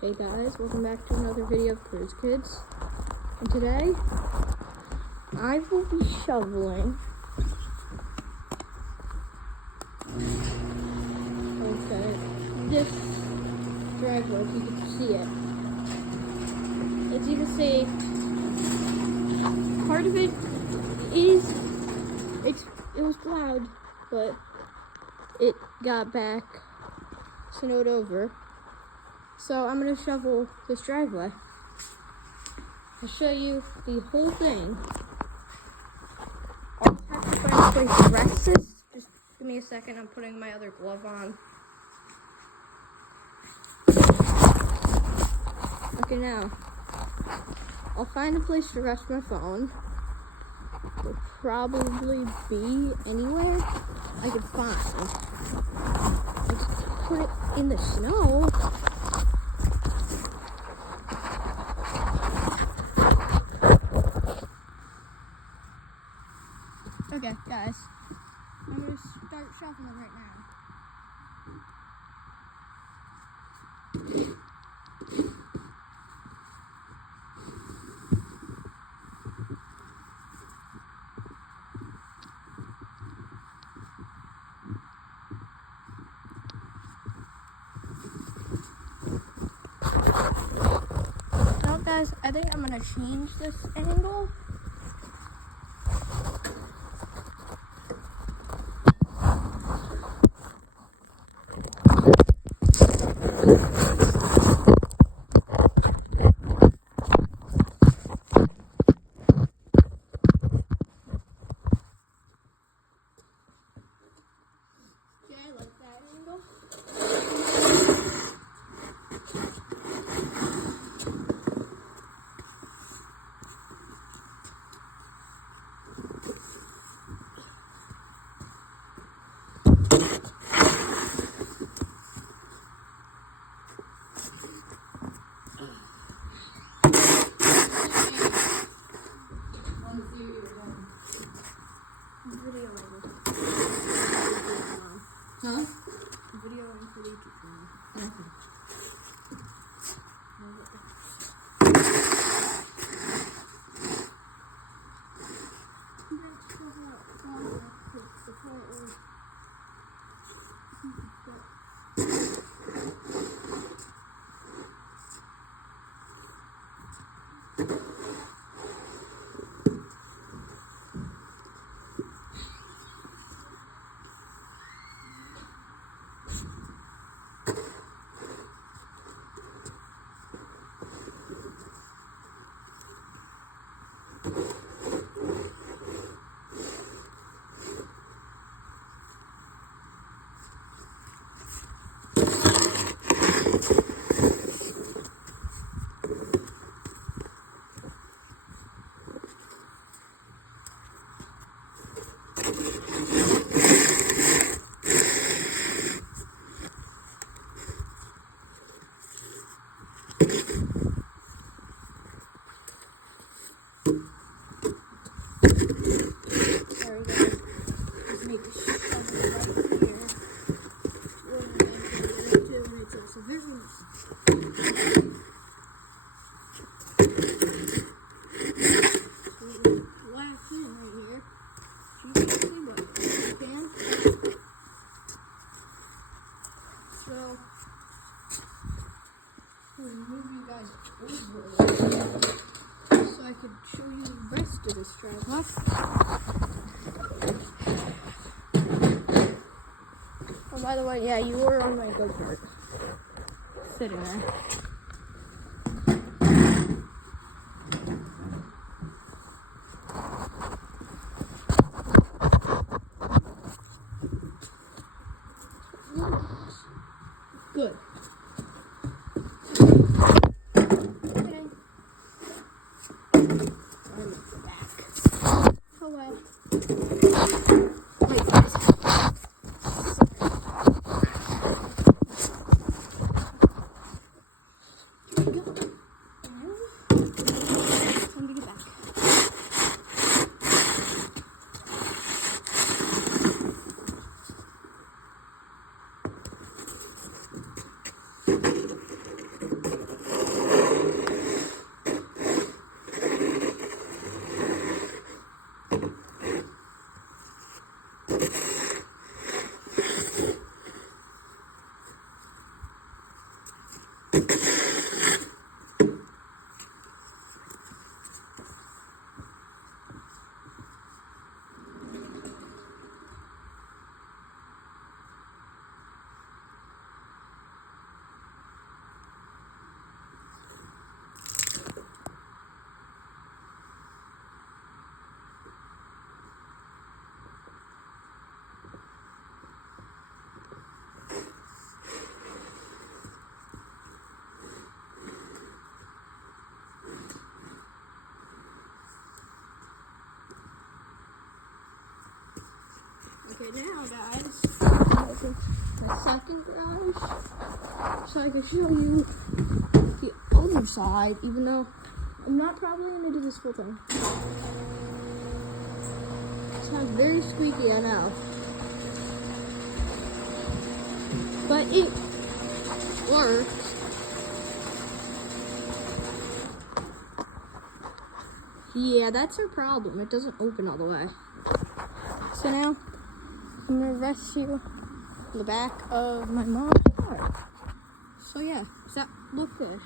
Hey guys, welcome back to another video of Cruise Kids. And today, I will be shoveling this driveway, if you can see it. As you can see, part of it was plowed, but it got back snowed over. So I'm going to shovel this driveway. I'll show you the whole thing. I'll have to find a place to rest this. Just give me a second. I'm putting my other glove on. Okay, now I'll find a place to rest my phone. It'll probably be anywhere I could find. Just put it in the snow. Okay, guys, I'm going to start shoveling right now. Now, guys, I think I'm going to change this angle. Huh? Videoing for the YouTube channel. Okay. Move you guys over so I could show you the rest of this driveway. Oh, by the way, yeah, you were on my go-kart. Sitting there. Good. Oh well. Wait, guys. Okay, now guys, open my second garage so I can show you the other side, even though I'm not probably going to do this full time. It sounds very squeaky, I know. But it works. Yeah, that's our problem. It doesn't open all the way. So now, I'm going to rescue the back of my mom's car. So yeah, does that look good?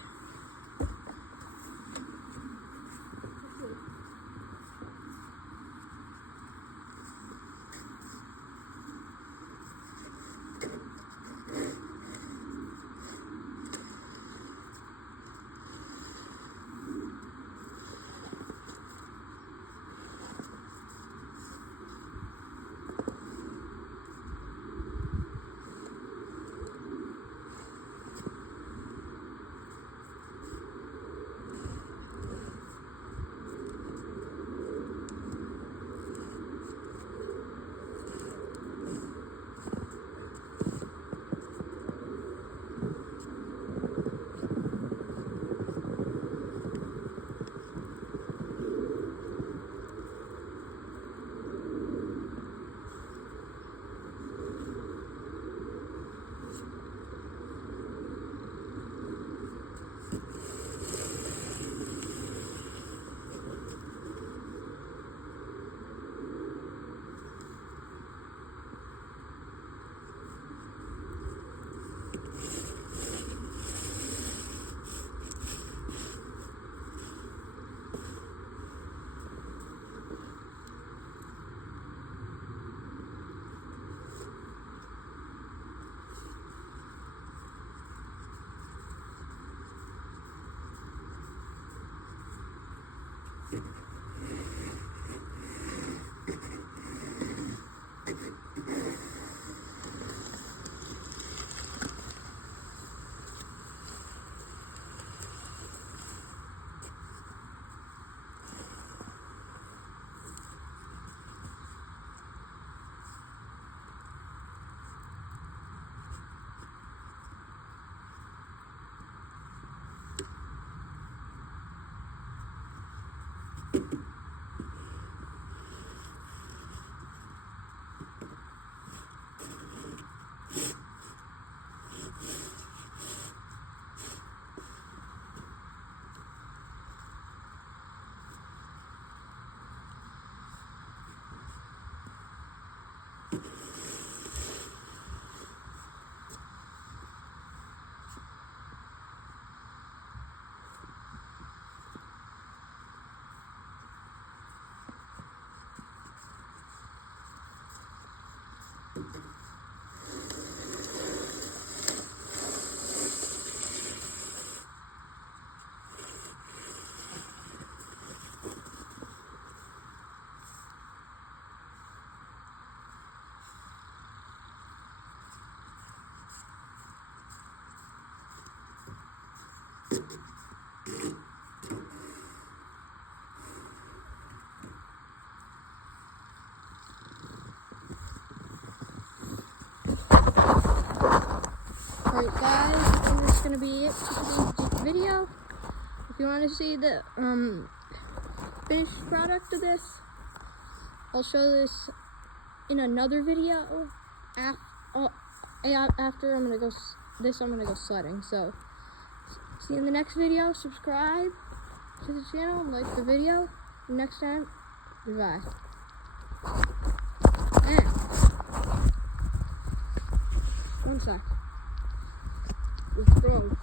Alright guys, I think this is going to be it for today's video. If you want to see the finished product of this, I'll show this in another video. After I'm going to go sledding. So, see you in the next video. Subscribe to the channel, like the video. Next time, goodbye. And, one sec. Let's go.